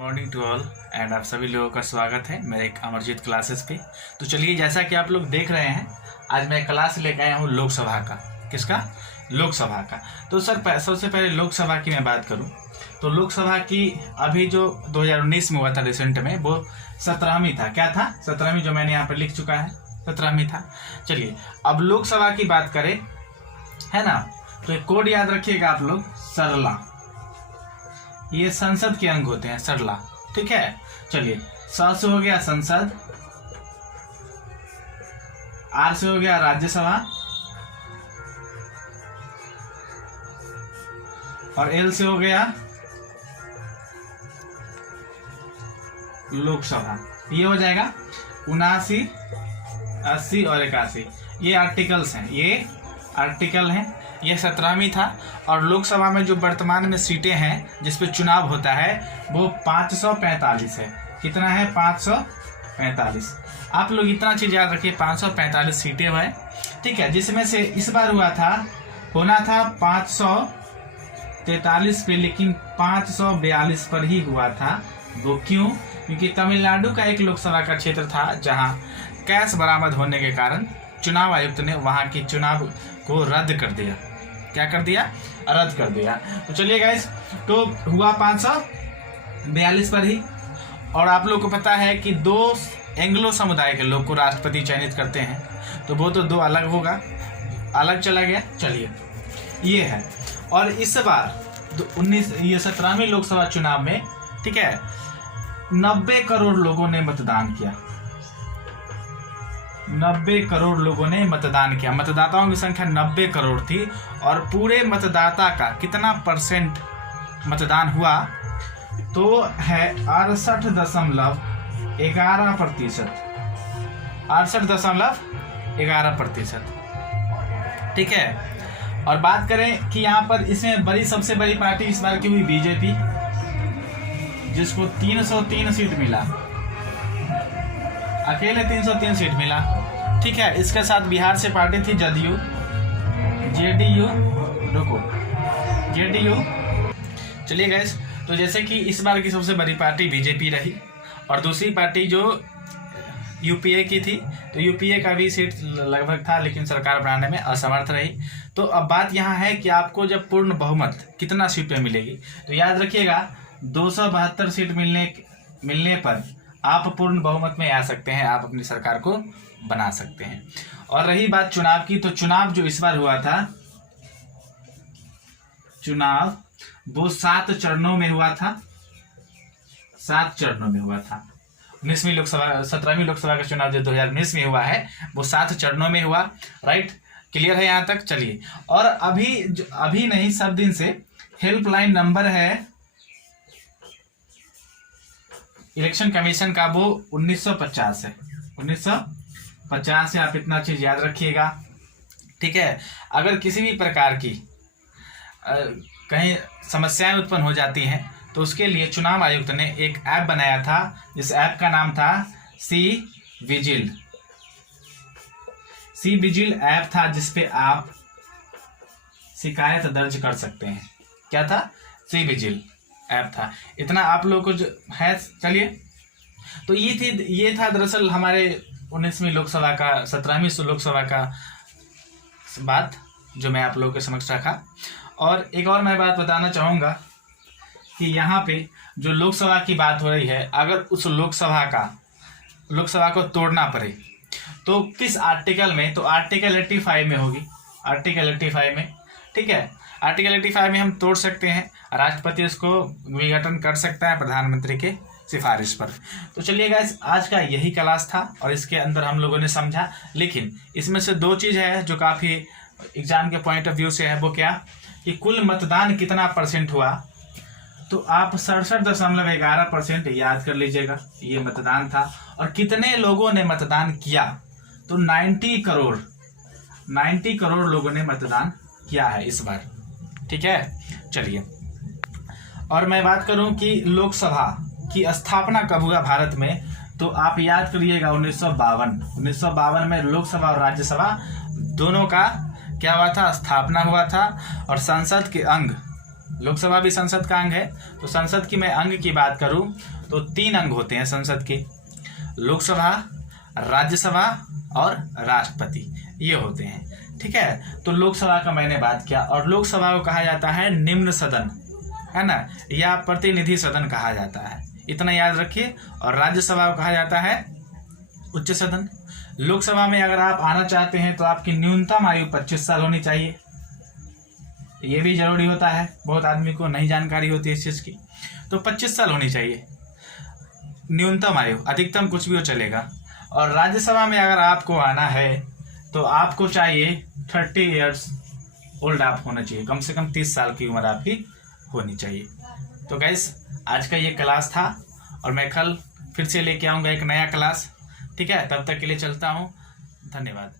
Morning to all and आप सभी लोगों का स्वागत है मेरे एक अमरजीत क्लासेस पे। तो चलिए, जैसा कि आप लोग देख रहे हैं, आज मैं क्लास लेकर आया हूँ लोकसभा का। किसका? लोकसभा का। तो सर, सबसे पहले लोकसभा की मैं बात करूँ तो लोकसभा की अभी जो 2019 में हुआ था रिसेंट में, वो 17वीं था। क्या था? 17वीं, जो मैंने यहाँ पर लिख चुका है, 17वीं था। चलिए, अब लोकसभा की बात करें, है ना, तो एक कोड याद रखिएगा आप लोग, सरला। ये संसद के अंग होते हैं, सरला। ठीक है, चलिए, स से हो गया संसद, आर से हो गया राज्यसभा, और एल से हो गया लोकसभा। ये हो जाएगा 79, 80 और 81। ये आर्टिकल्स हैं, ये आर्टिकल हैं। यह 17वीं था। और लोकसभा में जो वर्तमान में सीटें हैं जिस पे चुनाव होता है वो 545 है। कितना है? 545। आप लोग इतना चीज याद रखिए, 545 सीटें हैं। ठीक है, जिसमें से इस बार होना था 543 पे, लेकिन 542 पर ही हुआ था। वो क्यों? क्योंकि तमिलनाडु का एक लोकसभा का क्षेत्र था जहां कैश बरामद होने के कारण चुनाव आयुक्त ने वहां की चुनाव को रद्द कर दिया। क्या कर दिया? रद्द कर दिया। तो चलिए गाइस, तो हुआ 542 पर ही। और आप लोग को पता है कि 2 एंग्लो समुदाय के लोग को राष्ट्रपति चयनित करते हैं, तो वो तो 2 अलग होगा, अलग चला गया। चलिए, ये है। और इस बार 17वीं लोकसभा चुनाव में, ठीक है, 90 करोड़ लोगों ने मतदान किया। 90 करोड़ लोगों ने मतदान किया। मतदाताओं की संख्या 90 करोड़ थी। और पूरे मतदाता का कितना परसेंट मतदान हुआ? तो है 68.11%। 68.11%। ठीक है। और बात करें कि यहाँ पर इसमें सबसे बड़ी पार्टी इस बार की हुई बीजेपी, जिसको 303 सीट मिला, अकेले 303 सीट मिला। ठीक है, इसके साथ बिहार से पार्टी थी जदयू, जेडीयू। चलिए गाइस, तो जैसे कि इस बार की सबसे बड़ी पार्टी बीजेपी रही, और दूसरी पार्टी जो यूपीए की थी, तो यूपीए का भी सीट लगभग था, लेकिन सरकार बनाने में असमर्थ रही। तो अब बात यहाँ है कि आपको जब पूर्ण बहुमत कितना सीटें मिलेगी, तो याद रखिएगा 272 सीट मिलने पर आप पूर्ण बहुमत में आ सकते हैं, आप अपनी सरकार को बना सकते हैं। और रही बात चुनाव की, तो चुनाव जो इस बार हुआ था, चुनाव वो 7 चरणों में हुआ था। 7 चरणों में हुआ था। 17वीं लोकसभा का चुनाव जो 2019 में हुआ है, वो 7 चरणों में हुआ। राइट, क्लियर है यहाँ तक? चलिए, और अभी नहीं, सब दिन से हेल्पलाइन नंबर है इलेक्शन कमीशन का, वो 1950 है। 1950 से आप इतना चीज याद रखिएगा। ठीक है, अगर किसी भी प्रकार की कहीं समस्याएं उत्पन्न हो जाती हैं, तो उसके लिए चुनाव आयुक्त ने एक ऐप बनाया था, जिस ऐप का नाम था सी विजिल ऐप था, जिसपे आप शिकायत दर्ज कर सकते हैं। क्या था? सी विजिल ऐप था। इतना आप लोगों को जो है। चलिए, तो ये था दरअसल हमारे 19वीं लोकसभा का, 17वीं लोकसभा का बात जो मैं आप लोगों के समक्ष रखा। और एक और मैं बात बताना चाहूँगा कि यहाँ पे जो लोकसभा की बात हो रही है, अगर उस लोकसभा को तोड़ना पड़े तो किस आर्टिकल में? तो आर्टिकल 85 में होगी। आर्टिकल 85 में, ठीक है, आर्टिकल 85 में हम तोड़ सकते हैं। राष्ट्रपति इसको विघटन कर सकता है प्रधानमंत्री के सिफारिश पर। तो चलिए गाइस, आज का यही क्लास था और इसके अंदर हम लोगों ने समझा। लेकिन इसमें से 2 चीज़ है जो काफ़ी एग्जाम के पॉइंट ऑफ व्यू से है। वो क्या? कि कुल मतदान कितना परसेंट हुआ, तो आप 67.11% याद कर लीजिएगा, ये मतदान था। और कितने लोगों ने मतदान किया? तो 90 करोड़ लोगों ने मतदान किया है इस बार। ठीक है, चलिए, और मैं बात करूं कि लोकसभा की स्थापना कब हुआ भारत में, तो आप याद करिएगा 1952 में लोकसभा और राज्यसभा दोनों का क्या हुआ था? स्थापना हुआ था। और संसद के अंग लोकसभा भी संसद का अंग है। तो संसद की मैं अंग की बात करूं तो 3 अंग होते हैं संसद के, लोकसभा, राज्यसभा और राष्ट्रपति, ये होते हैं। ठीक है, तो लोकसभा का मैंने बात किया, और लोकसभा को कहा जाता है निम्न सदन, है ना, या प्रतिनिधि सदन कहा जाता है, इतना याद रखिए। और राज्यसभा को कहा जाता है उच्च सदन। लोकसभा में अगर आप आना चाहते हैं तो आपकी न्यूनतम आयु 25 साल होनी चाहिए, ये भी जरूरी होता है, बहुत आदमी को नहीं जानकारी होती है इस चीज़ की। तो 25 साल होनी चाहिए न्यूनतम आयु, अधिकतम कुछ भी हो चलेगा। और राज्यसभा में अगर आपको आना है तो आपको चाहिए 30 ईयर्स ओल्ड आप होना चाहिए, कम से कम 30 साल की उम्र आपकी होनी चाहिए। तो गाइस आज का ये क्लास था, और मैं कल फिर से लेके आऊँगा एक नया क्लास। ठीक है, तब तक के लिए चलता हूँ, धन्यवाद।